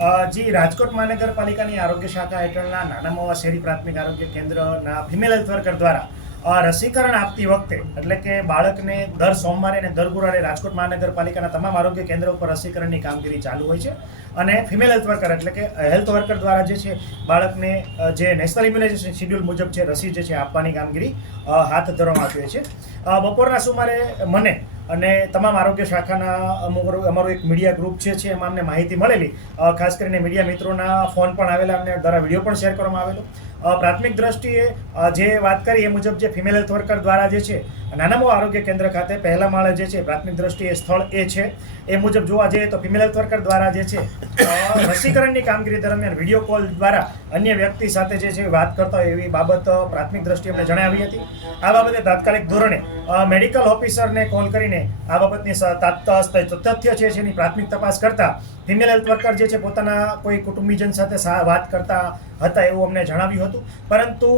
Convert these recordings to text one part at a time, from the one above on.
જી, રાજકોટ મહાનગરપાલિકાની આરોગ્ય શાખા હેઠળના નાના શહેરી પ્રાથમિક આરોગ્ય કેન્દ્રના ફિમેલ હેલ્થ વર્કર દ્વારા રસીકરણ આપતી વખતે, એટલે કે બાળકને દર સોમવારે અને દર ગુરુવારે રાજકોટ મહાનગરપાલિકાના તમામ આરોગ્ય કેન્દ્ર ઉપર રસીકરણની કામગીરી ચાલુ હોય છે. અને ફિમેલ હેલ્થ વર્કર એટલે કે હેલ્થ વર્કર દ્વારા જે છે, બાળકને જે નેશનલ ઇમ્યુનાઇઝેશન શિડ્યુલ મુજબ છે રસી જે છે આપવાની કામગીરી હાથ ધરવામાં આવી છે. બપોરના સુમારે મને અને તમામ આરોગ્ય શાખાના અમુક અમારું એક મીડિયા ગ્રુપ છે છે, એમાં અમને માહિતી મળેલી. ખાસ કરીને મીડિયા મિત્રોના ફોન પણ આવેલા અમને દ્વારા વીડિયો પણ શેર કરવામાં આવેલો. પ્રાથમિક દ્રષ્ટિએ જે વાત કરી એ મુજબ જે ફિમેલ હેલ્થ વર્કર દ્વારા જે છે, નાનામાં આરોગ્ય કેન્દ્ર ખાતે પહેલા માળે જે છે, પ્રાથમિક દ્રષ્ટિએ સ્થળ એ છે. એ મુજબ જોવા જઈએ તો ફિમેલ હેલ્થ વર્કર દ્વારા જે છે રસીકરણની કામગીરી દરમિયાન વીડિયો કોલ દ્વારા અન્ય વ્યક્તિ સાથે જે છે, વાત કરતા હોય એવી બાબત પ્રાથમિક દ્રષ્ટિએ અમને જણાવી હતી. આ બાબતે તાત્કાલિક ધોરણે મેડિકલ ઓફિસરને કોલ કરીને આ બાબતની તથ્ય છે એની પ્રાથમિક તપાસ કરતા ફિમેલ હેલ્થ વર્કર જે છે, પોતાના કોઈ કુટુંબીજન સાથે વાત કરતા હતા એવું અમને જણાવ્યું હતું. પરંતુ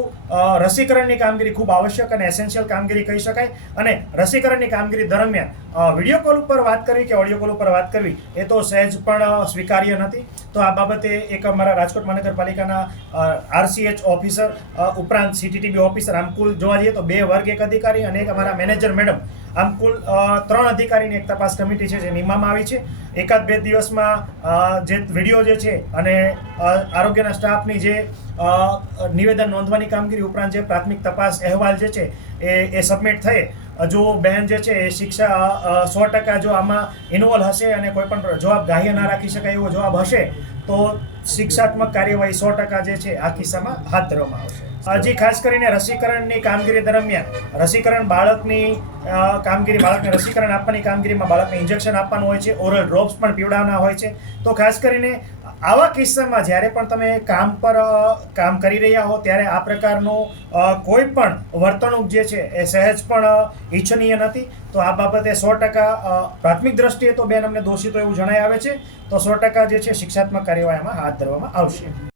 રસીકરણની કામગીરી ખૂબ આવશ્યક અને એસેન્શિયલ કામગીરી કહી શકાય. અને રસીકરણની કામગીરી દરમિયાન વીડિયો કોલ ઉપર વાત કરવી કે ઓડિયો કોલ ઉપર વાત કરવી, એ તો સહેજ પણ સ્વીકાર્ય નથી. તો આ બાબતે એક અમારા રાજકોટ મહાનગરપાલિકાના આરસીએચ ઓફિસર ઉપરાંત સીટીટીબી ઓફિસર આમ કુલ જોવા જઈએ તો બે વર્ગ એક અધિકારી અને એક અમારા મેનેજર મેડમ આમ કુલ ત્રણ અધિકારીની એક તપાસ કમિટી છે જે નિમવામાં આવી છે. એકાદ બે દિવસમાં જે વીડિયો જે છે અને આરોગ્યના સ્ટાફની જે નિવેદન નોંધવાની કામગીરી ઉપરાંત જે પ્રાથમિક તપાસ અહેવાલ જે છે, એ એ સબમિટ થઈ જો બહેન જે છે, એ શિક્ષા સો ટકા જો આમાં ઇન્વોલ્વ હશે અને કોઈ પણ જવાબ ગ્રાહ્ય ના રાખી શકાય એવો જવાબ હશે, તો શિક્ષાત્મક કાર્યવાહી સો ટકા જે છે, આ કિસ્સામાં હાથ ધરવામાં આવશે. હજી ખાસ કરીને રસીકરણની કામગીરી દરમિયાન, રસીકરણ બાળકની કામગીરી, બાળકને રસીકરણ આપવાની કામગીરીમાં બાળકને ઇન્જેક્શન આપવાનું હોય છે ઓરલ ડ્રોપ્સ પણ પીવડાવવાના હોય છે. તો ખાસ કરીને આવા કિસ્સામાં જ્યારે પણ તમે કામ પર કામ કરી રહ્યા હો, ત્યારે આ પ્રકારનું કોઈ પણ વર્તણૂક જે છે એ સહેજ પણ ઈચ્છનીય નથી. તો આ બાબતે સો ટકા પ્રાથમિક દ્રષ્ટિએ તો બેન અમને દોષિતો એવું જણાય આવે છે. તો સો ટકા જે છે શિક્ષાત્મક કાર્યવાહીમાં હાથ ધરવામાં આવશે.